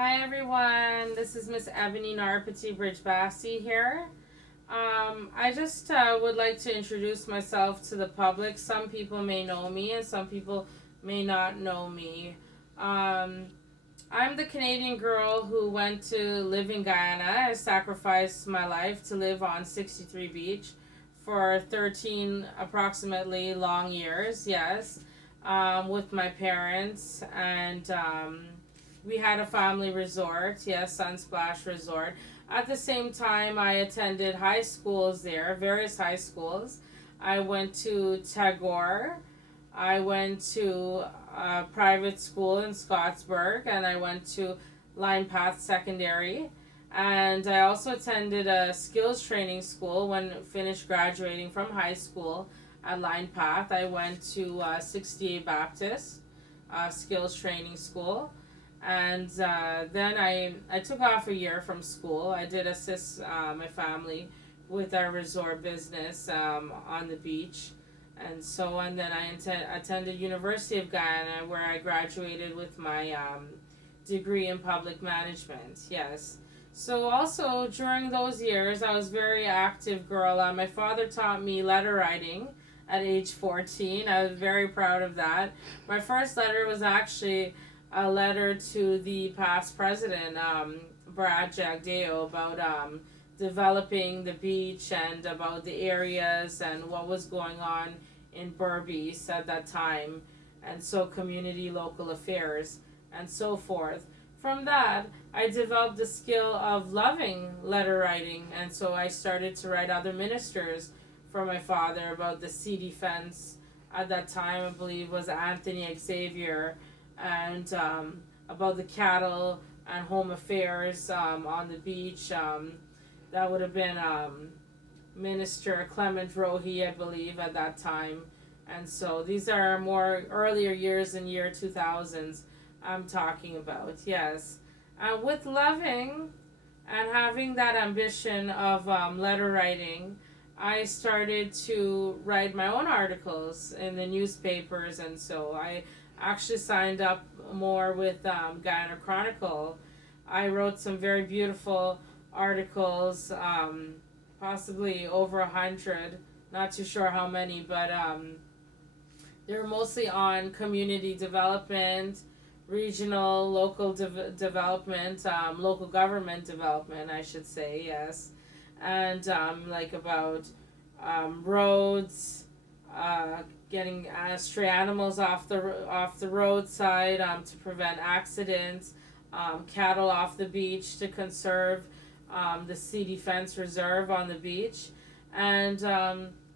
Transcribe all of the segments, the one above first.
Hi everyone, this is Miss Ebony Narpatty Brijbassi here. I just would like to introduce myself to the public. Some people may know me and some people may not know me. Um, I'm the Canadian girl who went to live in Guyana. I sacrificed my life to live on 63 Beach for 13 approximately long years, yes, with my parents. And we had a family resort, yes, Sunsplash Resort. At the same time, I attended high schools there, various high schools. I went to Tagore. I went to a private school in Scottsburg, and I went to Line Path Secondary. And I also attended a skills training school when finished graduating from high school at Line Path. I went to 68 Baptist skills training school. And then I took off a year from school. I did assist my family with our resort business on the beach. And then I attended University of Guyana, where I graduated with my degree in public management. Yes. So also during those years, I was very active girl. My father taught me letter writing at age 14. I was very proud of that. My first letter was actually a letter to the past president, Brad Jagdeo, about developing the beach and about the areas and what was going on in Brijbassi at that time, and so community local affairs and so forth. From that, I developed the skill of loving letter writing, and so I started to write other ministers for my father about the sea defense. At that time, I believe was Anthony Xavier, and about the cattle and home affairs on the beach. That would have been Minister Clement Rohi, I believe, at that time. And so these are more earlier years in year 2000s I'm talking about, yes. With loving and having that ambition of letter writing, I started to write my own articles in the newspapers, and so I actually signed up more with Guyana Chronicle. I wrote some very beautiful articles, possibly over 100, not too sure how many, but they were mostly on community development, regional, local development, local government development, I should say, yes, and like about roads, getting stray animals off the roadside to prevent accidents, cattle off the beach to conserve the Sea Defense Reserve on the beach, and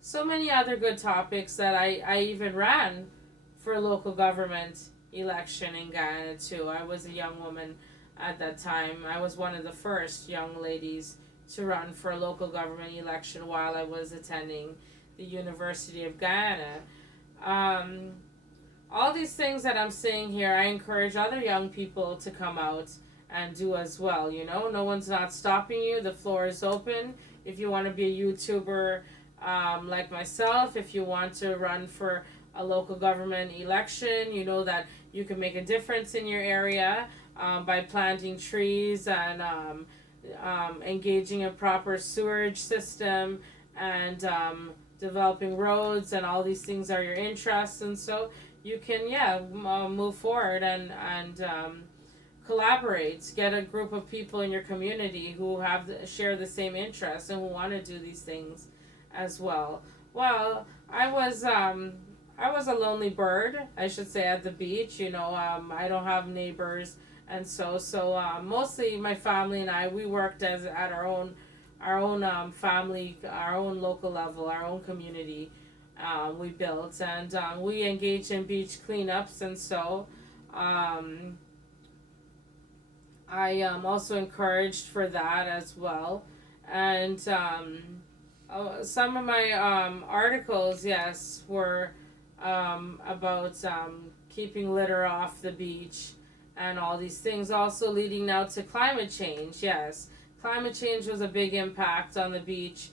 so many other good topics that I even ran for local government election in Guyana too. I was a young woman at that time. I was one of the first young ladies to run for a local government election while I was attending the University of Guyana. All these things that I'm saying here, I encourage other young people to come out and do as well. You know, no one's not stopping you. The floor is open. If you want to be a YouTuber like myself, if you want to run for a local government election, you know that you can make a difference in your area by planting trees and engaging a proper sewerage system and developing roads, and all these things are your interests, and so you can move forward and collaborate, get a group of people in your community who share the same interests and who want to do these things as well. Well, I was a lonely bird, I should say, at the beach. You know, I don't have neighbors, and so mostly my family and I, we worked at our own family, our own local level, our own community. We built, and we engaged in beach cleanups, and so I am also encouraged for that as well. And some of my articles, yes, were about keeping litter off the beach and all these things, also leading now to climate change. Yes, climate change was a big impact on the beach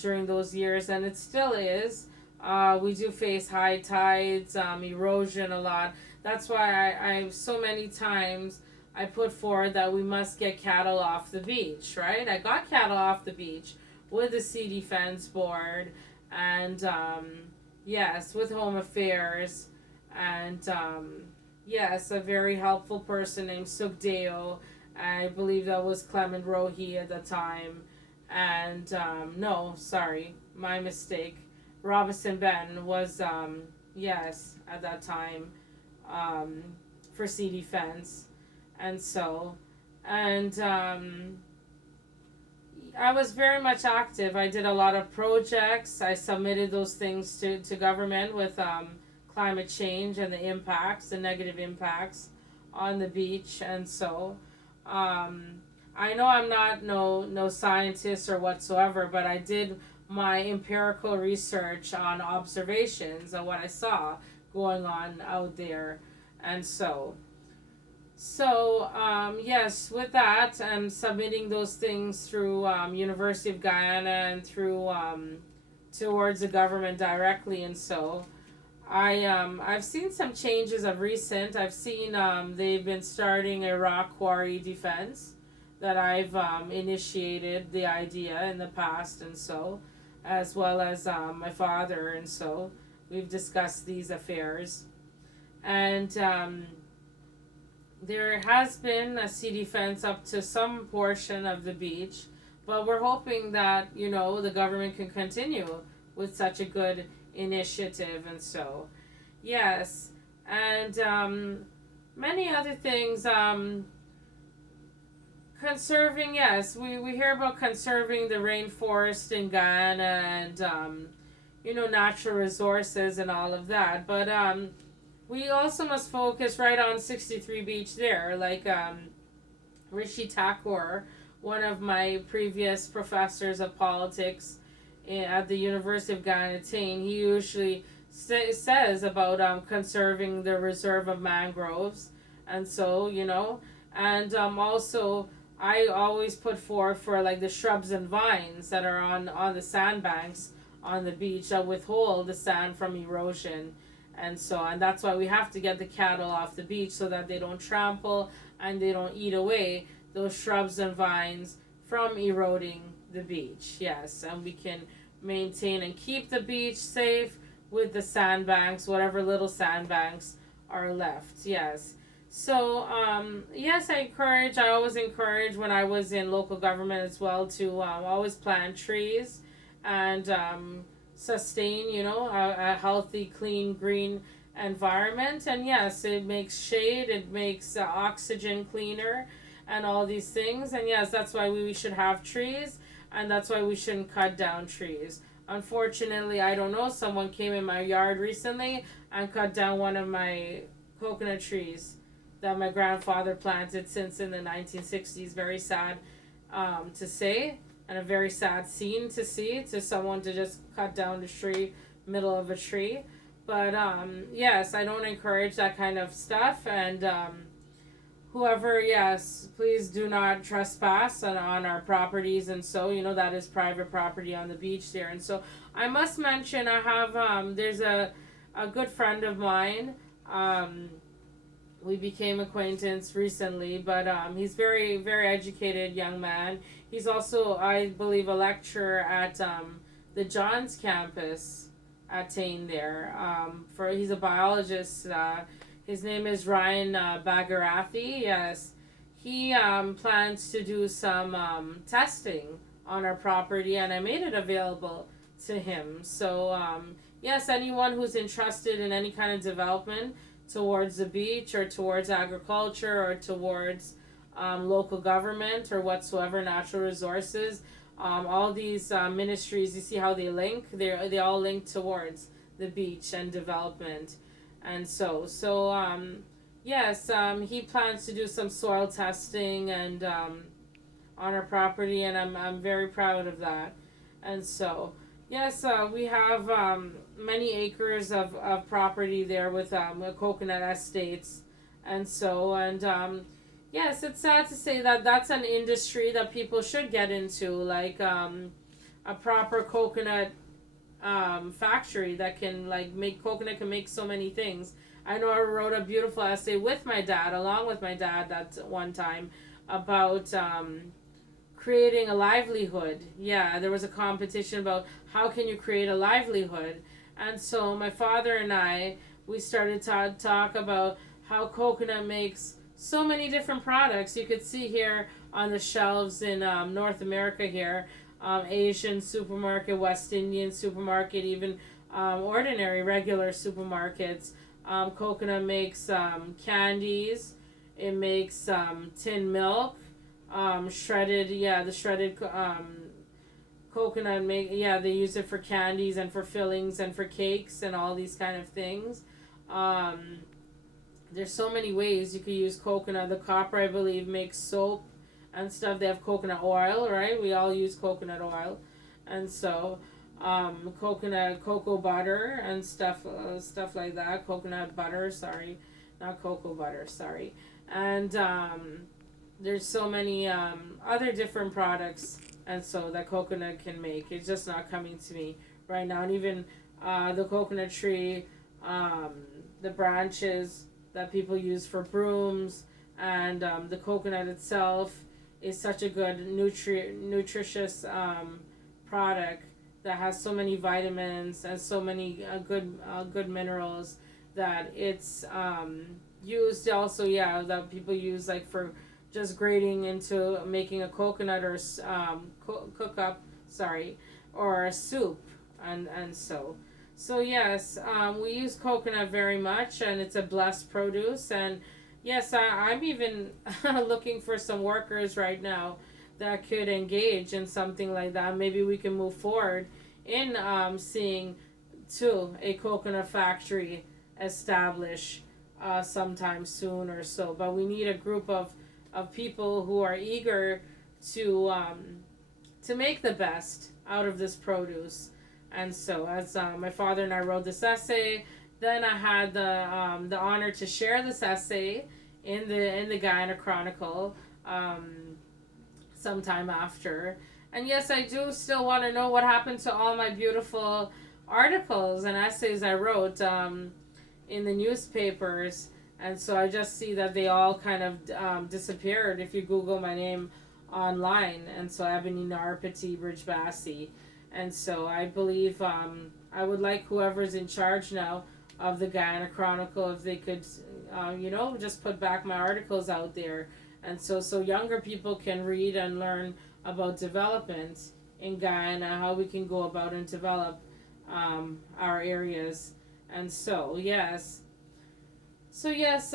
during those years, and it still is. We do face high tides, erosion a lot. That's why I so many times I put forward that we must get cattle off the beach, right? I got cattle off the beach with the Sea Defense Board and, yes, with Home Affairs and, yes, a very helpful person named Sugdeo. I believe that was Clement Rohi at the time. And, no, sorry, my mistake. Robinson Ben was, yes, at that time, um, for Sea Defense. And so, and I was very much active. I did a lot of projects. I submitted those things to government with climate change and the impacts, the negative impacts on the beach. And so, I know I'm not no scientist or whatsoever, but I did my empirical research on observations of what I saw going on out there. And so, yes, with that, I'm submitting those things through University of Guyana and through towards the government directly. And so I've seen some changes of recent. I've seen they've been starting a rock quarry defense that I've initiated the idea in the past. And so, as well as my father. And so we've discussed these affairs. And there has been a sea defense up to some portion of the beach, but we're hoping that, you know, the government can continue with such a good initiative. And so, yes, and many other things. Conserving, yes, we hear about conserving the rainforest in Guyana and, you know, natural resources and all of that, but we also must focus right on 63 Beach there, like Rishi Thakur, one of my previous professors of politics at the University of Guyana, he usually says about conserving the reserve of mangroves. And so, you know, and also I always put forth for like the shrubs and vines that are on the sandbanks on the beach that withhold the sand from erosion. And so, and that's why we have to get the cattle off the beach so that they don't trample and they don't eat away those shrubs and vines from eroding the beach. Yes, and we can maintain and keep the beach safe with the sandbanks, whatever little sandbanks are left. Yes. So, yes, I always encourage when I was in local government as well to always plant trees and sustain, you know, a healthy, clean, green environment. And yes, it makes shade, it makes oxygen cleaner and all these things. And yes, that's why we should have trees, and that's why we shouldn't cut down trees. Unfortunately, I don't know, someone came in my yard recently and cut down one of my coconut trees that my grandfather planted since in the 1960s. Very sad to say, and a very sad scene to see, to someone to just cut down the tree, middle of a tree. But yes, I don't encourage that kind of stuff. And whoever, yes, please do not trespass on our properties. And so, you know, that is private property on the beach there. And so I must mention, I have there's a good friend of mine. We became acquaintance recently, but he's very, very educated young man. He's also, I believe, a lecturer at the Johns campus at Tain there. He's a biologist. His name is Ryan Bagarathi. Yes, he plans to do some testing on our property, and I made it available to him. So yes, anyone who's interested in any kind of development towards the beach or towards agriculture or towards local government or whatsoever, natural resources, all these ministries, you see how they link, they all link towards the beach and development. And so yes, he plans to do some soil testing and on our property, and I'm very proud of that. And so yes, we have many acres of property there with coconut estates. And so, and yes, it's sad to say that that's an industry that people should get into, like a proper coconut factory that can like make coconut, can make so many things. I know I wrote a beautiful essay with my dad, along with my dad, that one time, about creating a livelihood. Yeah, there was a competition about how can you create a livelihood. And so my father and I, we started to talk about how coconut makes so many different products. You could see here on the shelves in North America here, Asian supermarket, West Indian supermarket, even ordinary regular supermarkets. Coconut makes candies. It makes tin milk, shredded. Yeah, the shredded coconut make. Yeah, they use it for candies and for fillings and for cakes and all these kind of things. Um, there's so many ways you could use coconut. The copper, I believe, makes soap and stuff. They have coconut oil, right? We all use coconut oil, and so coconut cocoa butter and stuff like that. Coconut butter, sorry, not cocoa butter, sorry. And there's so many other different products, and so that coconut can make. It's just not coming to me right now. And even the coconut tree, the branches that people use for brooms, and the coconut itself is such a good nutritious product that has so many vitamins and so many good minerals that it's used also, yeah, that people use like for just grating into making a coconut or cook up, sorry, or a soup. And so yes, we use coconut very much, and it's a blessed produce. And yes, I'm even looking for some workers right now that could engage in something like that. Maybe we can move forward in seeing too a coconut factory establish sometime soon or so. But we need a group of people who are eager to make the best out of this produce. And so, as my father and I wrote this essay, then I had the honor to share this essay in the Guyana Chronicle sometime after. And yes, I do still want to know what happened to all my beautiful articles and essays I wrote in the newspapers. And so I just see that they all kind of disappeared if you Google my name online. And so Ebony Narpatty Brijbassi. And so I believe I would like whoever's in charge now of the Guyana Chronicle, if they could, just put back my articles out there. And so younger people can read and learn about development in Guyana, how we can go about and develop our areas. And so, yes. So, yes,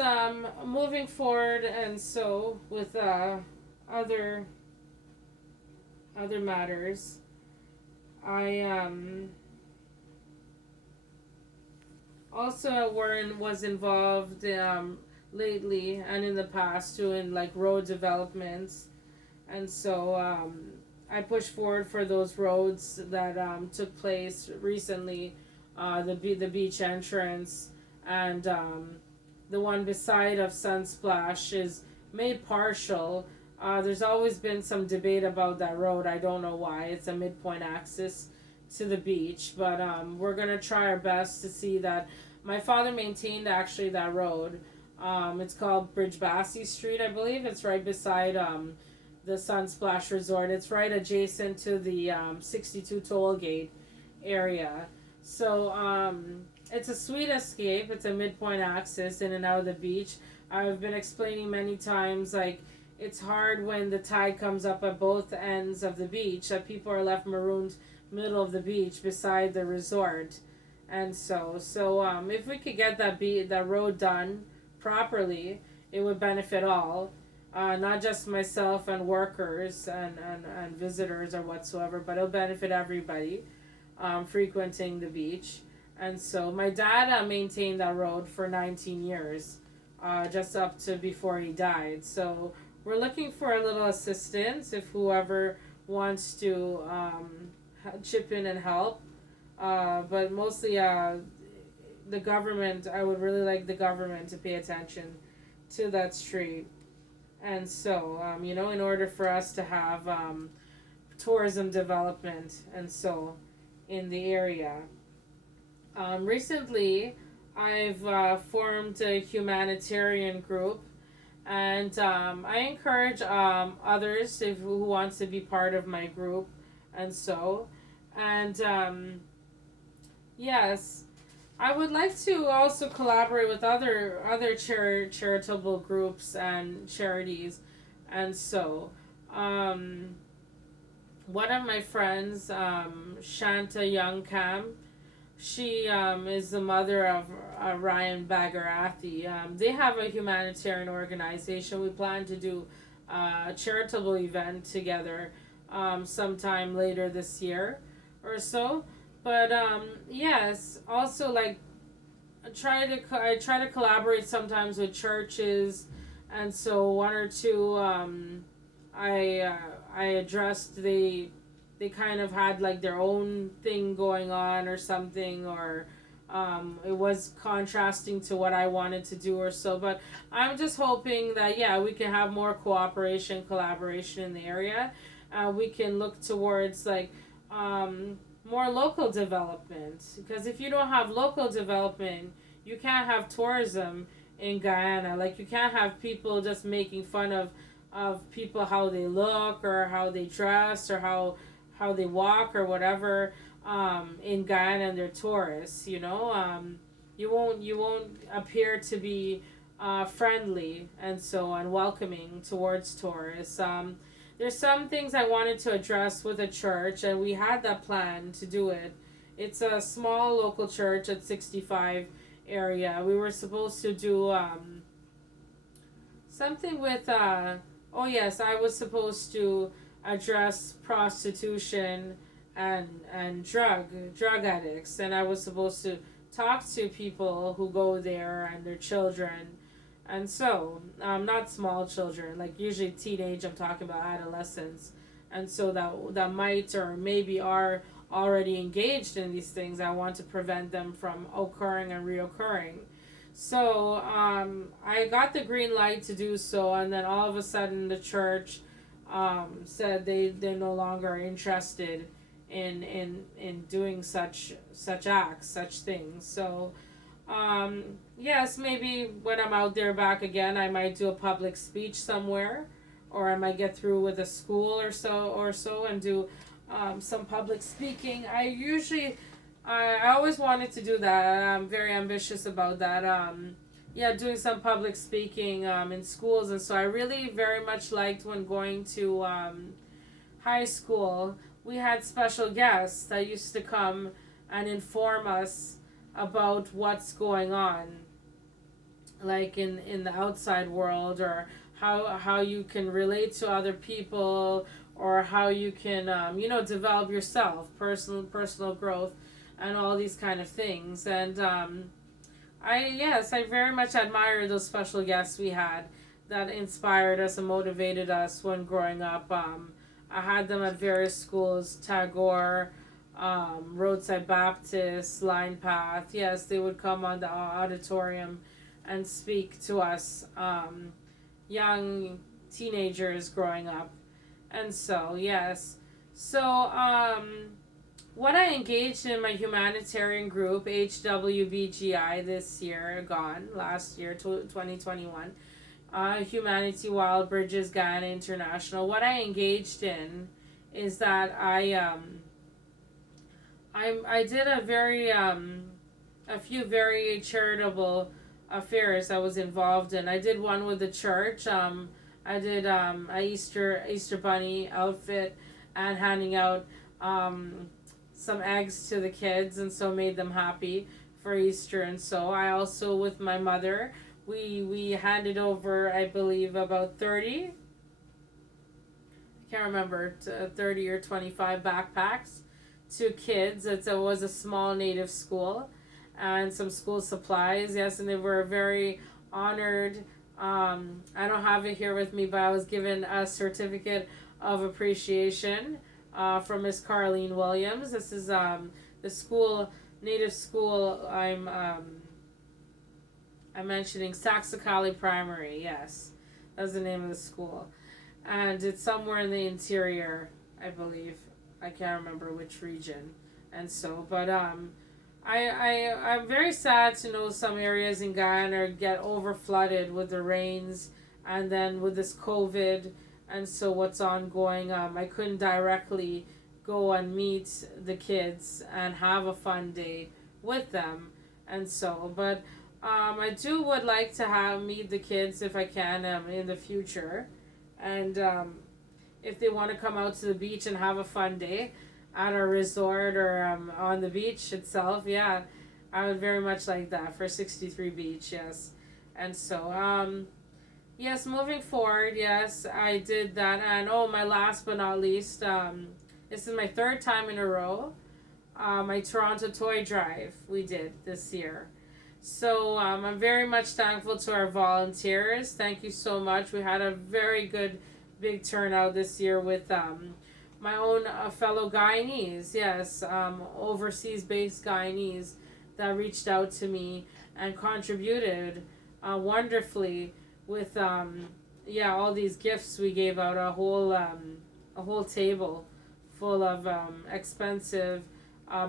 moving forward, and so with other matters, I also was involved lately and in the past too in like road developments, and so I pushed forward for those roads that took place recently, the beach entrance, and the one beside of Sunsplash is made partial. There's always been some debate about that road. I don't know why. It's a midpoint access to the beach, but we're gonna try our best to see that. My father maintained actually that road. It's called Brijbassi Street, I believe. It's right beside the Sunsplash Resort. It's right adjacent to the 62 toll gate area. So it's a sweet escape. It's a midpoint access in and out of the beach. I've been explaining many times, like, it's hard when the tide comes up at both ends of the beach, that people are left marooned middle of the beach beside the resort. And so if we could get that road done properly, it would benefit all, not just myself and workers and visitors or whatsoever, but it'll benefit everybody frequenting the beach. And so my dad maintained that road for 19 years, just up to before he died. So we're looking for a little assistance if whoever wants to chip in and help. But mostly the government, I would really like the government to pay attention to that street. And so, in order for us to have tourism development and so in the area. Recently, I've formed a humanitarian group, and I encourage others who wants to be part of my group, and so, and yes, I would like to also collaborate with other charitable groups and charities, and so, um, one of my friends, Shanta Youngcam, she is the mother of Ryan Bagarathi. They have a humanitarian organization. We plan to do a charitable event together sometime later this year or so. But yes, also like I try to collaborate sometimes with churches, and so one or two I addressed they kind of had like their own thing going on or something, or it was contrasting to what I wanted to do or so. But I'm just hoping that yeah, we can have more cooperation, collaboration in the area. We can look towards like more local development, because if you don't have local development, you can't have tourism in Guyana. Like you can't have people just making fun of people, how they look or how they dress or how they walk or whatever in Guyana, and they're tourists. You won't appear to be friendly and so on, welcoming towards tourists. There's some things I wanted to address with a church, and we had that plan to do it. It's a small local church at 65 area. We were supposed to do something with oh yes, I was supposed to address prostitution and drug addicts, and I was supposed to talk to people who go there and their children, and so not small children, like usually teenage. I'm talking about adolescents, and so that might or maybe are already engaged in these things. I want to prevent them from occurring and reoccurring. So I got the green light to do so, and then all of a sudden the church said they're no longer interested in doing such acts, such things. So yes, maybe when I'm out there back again, I might do a public speech somewhere, or I might get through with a school or so and do some public speaking. I always wanted to do that. I'm very ambitious about that. Yeah, doing some public speaking in schools, and so I really very much liked when going to high school. We had special guests that used to come and inform us about what's going on, like in the outside world, or how you can relate to other people, or how you can develop yourself, personal growth, and all these kind of things. And I very much admire those special guests we had that inspired us and motivated us when growing up. I had them at various schools: Tagore, Roadside Baptist, Line Path. Yes, they would come on the auditorium and speak to us, young teenagers growing up. And so, yes. So, what I engaged in my humanitarian group, HWBGI, last year, 2021, Humanity Wild Bridges Guyana International. What I engaged in is that I did a few very charitable affairs I was involved in. I did one with the church. I did a Easter bunny outfit and handing out some eggs to the kids, and so made them happy for Easter. And so I also, with my mother, we handed over, I believe, about 30, I can't remember, 30 or 25 backpacks to kids. It was a small native school, and some school supplies. Yes, and they were very honored. I don't have it here with me, but I was given a certificate of appreciation from Miss Carlene Williams. This is the school, native school. I'm mentioning Saxacali Primary. Yes, that's the name of the school, and it's somewhere in the interior, I believe. I can't remember which region, and so, but I'm very sad to know some areas in Guyana get over flooded with the rains, and then with this COVID, and so what's ongoing. I couldn't directly go and meet the kids and have a fun day with them, and so but I do would like to have meet the kids if I can in the future, and if they want to come out to the beach and have a fun day at a resort or on the beach itself, yeah, I would very much like that for 63 Beach, yes. And so, yes, moving forward, yes, I did that. And oh, my last but not least, this is my third time in a row. My Toronto Toy Drive we did this year. So I'm very much thankful to our volunteers. Thank you so much. We had a very good big turnout this year with my own fellow Guyanese, yes, overseas based Guyanese that reached out to me and contributed wonderfully with yeah, all these gifts we gave out, a whole table full of expensive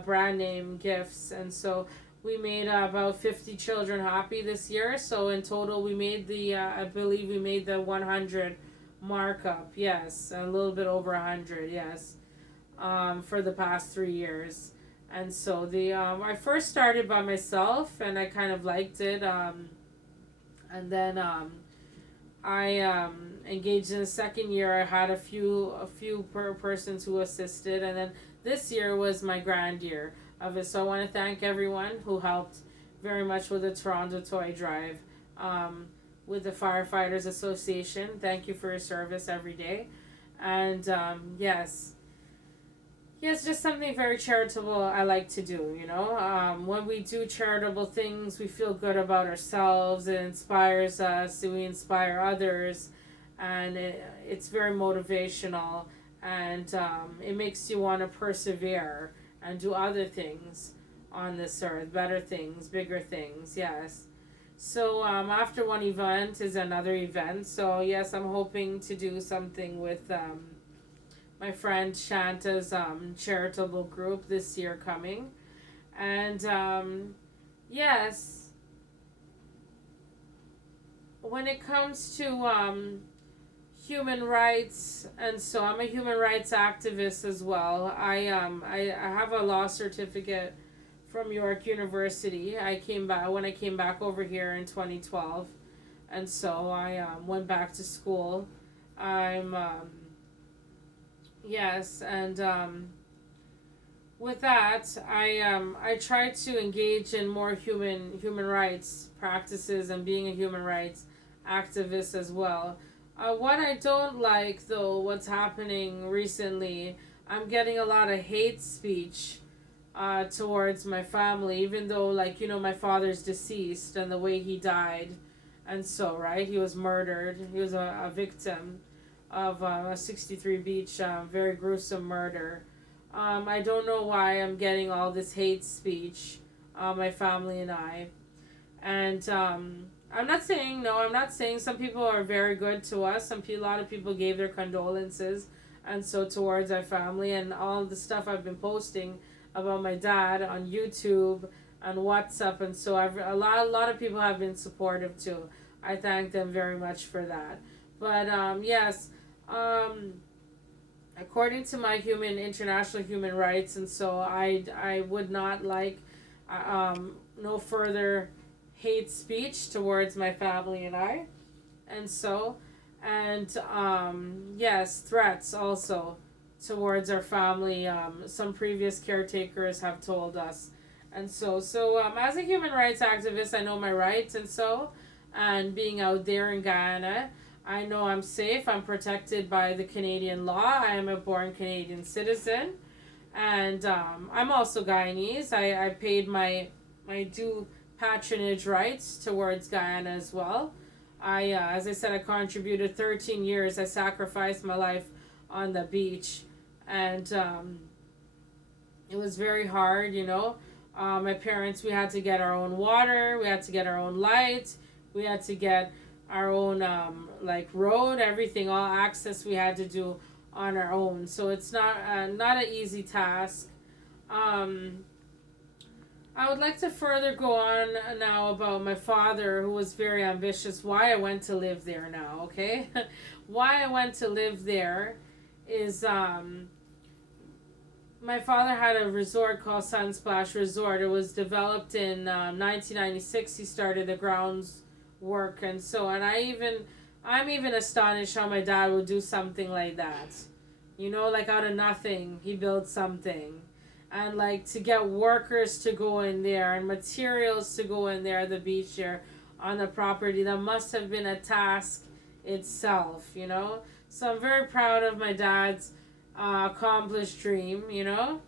brand name gifts. And so we made about 50 children happy this year. So in total we made the I believe we made the 100 markup, yes, a little bit over 100, yes, for the past 3 years. And so the I first started by myself and I kind of liked it, and then I engaged in the second year. I had a few persons who assisted, and then this year was my grand year of it. So I want to thank everyone who helped very much with the Toronto Toy Drive, with the Firefighters Association. Thank you for your service every day, and yes, just something very charitable I like to do. You know, when we do charitable things, we feel good about ourselves. It inspires us. We inspire others, and it's very motivational, and it makes you want to persevere and do other things on this earth, better things, bigger things. Yes. So after one event is another event. So yes, I'm hoping to do something with my friend Shanta's charitable group this year coming. And yes, when it comes to human rights, and so I'm a human rights activist as well. I have a law certificate from York University. I came back when I came back over here in 2012, and so I went back to school. I'm yes, and with that, I try to engage in more human rights practices and being a human rights activist as well. What I don't like though, what's happening recently, I'm getting a lot of hate speech towards my family, even though, like, you know, my father's deceased and the way he died, and so, right, he was murdered. He was a victim of a 63 Beach very gruesome murder. I don't know why I'm getting all this hate speech, my family and I, and I'm not saying no. I'm not saying some people are very good to us. A lot of people gave their condolences, and so towards our family, and all the stuff I've been posting about my dad on YouTube and WhatsApp, and so a lot of people have been supportive too. I thank them very much for that. But yes, according to my international human rights, and so I would not like no further hate speech towards my family and I, and so, and yes, threats also towards our family. Some previous caretakers have told us, and so as a human rights activist, I know my rights, and so, and being out there in Guyana, I know I'm safe. I'm protected by the Canadian law. I am a born Canadian citizen, and I'm also Guyanese. I paid my due patronage rights towards Guyana as well. As I said, I contributed 13 years. I sacrificed my life on the beach, and it was very hard, you know. My parents, we had to get our own water, we had to get our own light, we had to get our own like road, everything, all access we had to do on our own. So it's not an easy task. I would like to further go on now about my father, who was very ambitious. Why I went to live there now, okay? Why I went to live there is my father had a resort called Sunsplash Resort. It was developed in 1996. He started the grounds work and so, and I'm even astonished how my dad would do something like that. You know, like out of nothing, he built something. And like to get workers to go in there and materials to go in there, the beach there on the property, that must have been a task itself, you know. So I'm very proud of my dad's accomplished dream, you know.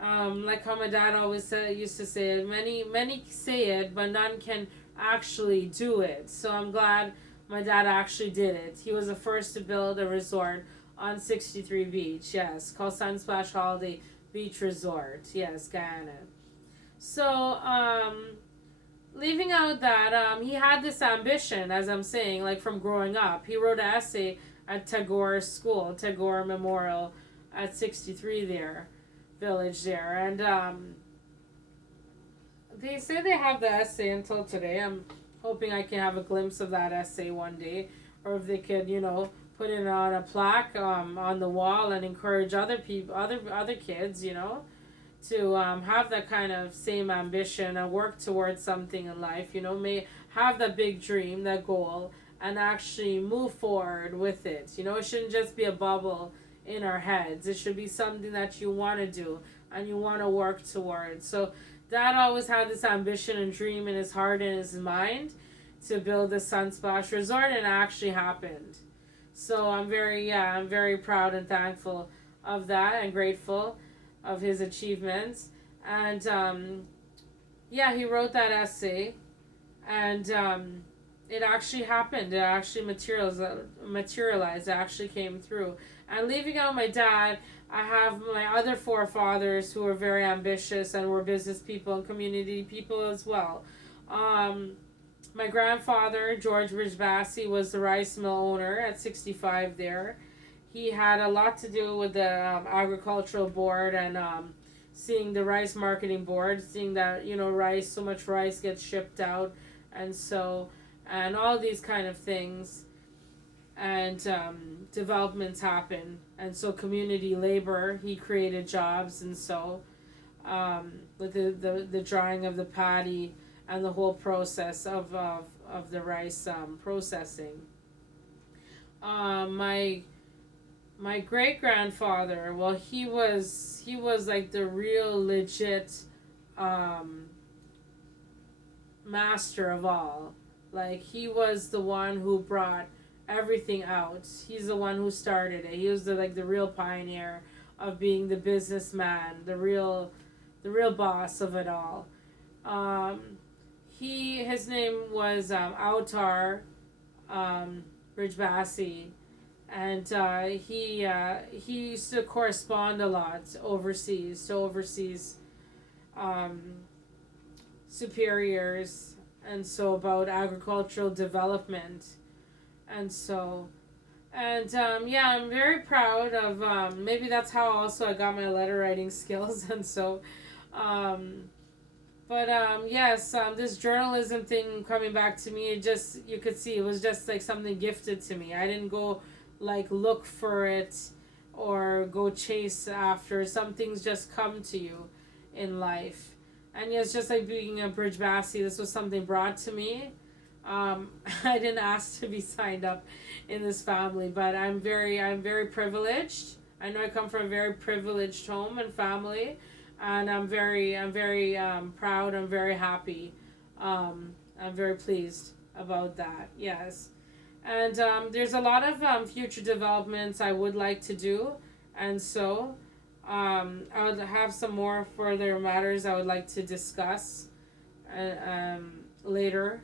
Like how my dad always used to say it, many say it, but none can actually do it. So I'm glad my dad actually did it. He was the first to build a resort on 63 Beach, yes, called Sunsplash Holiday Beach Resort, yes, Guyana. So, leaving out that, he had this ambition, as I'm saying, like from growing up. He wrote an essay at Tagore School, Tagore Memorial at 63 there, village there. And they say they have the essay until today. I'm hoping I can have a glimpse of that essay one day. Or if they could, you know, put it on a plaque on the wall and encourage other people, other kids, you know, to have that kind of same ambition and work towards something in life, you know, may have that big dream, that goal, and actually move forward with it. You know, it shouldn't just be a bubble in our heads. It should be something that you want to do and you want to work towards. So Dad always had this ambition and dream in his heart and his mind to build the Sunsplash Resort, and it actually happened. So I'm very proud and thankful of that and grateful of his achievements. And he wrote that essay, and it actually happened. It actually materialized. It actually came through. And leaving out my dad, I have my other forefathers who were very ambitious and were business people and community people as well. My grandfather, George Brijbassi, was the rice mill owner at 65 there. He had a lot to do with the agricultural board and seeing the rice marketing board, seeing that, you know, so much rice gets shipped out, and so, and all these kind of things. And developments happen. And so community labor, he created jobs, and so with the drying of the paddy, and the whole process of the rice processing. My great grandfather, well, he was like the real legit master of all. Like, he was the one who brought everything out. He's the one who started it. He was the real pioneer of being the businessman, the real boss of it all. His name was Autar Brijbassi, and he used to correspond a lot overseas, to overseas superiors, and so about agricultural development, and so, and I'm very proud of maybe that's how also I got my letter writing skills, and so. But this journalism thing coming back to me, it just, you could see it was just like something gifted to me. I didn't go like look for it or go chase after. Some things just come to you in life. And yes, just like being a Brijbassi, this was something brought to me. I didn't ask to be signed up in this family, but I'm very privileged. I know I come from a very privileged home and family. And I'm very proud. I'm very happy. I'm very pleased about that. Yes, and there's a lot of future developments I would like to do, and so I would have some more further matters I would like to discuss later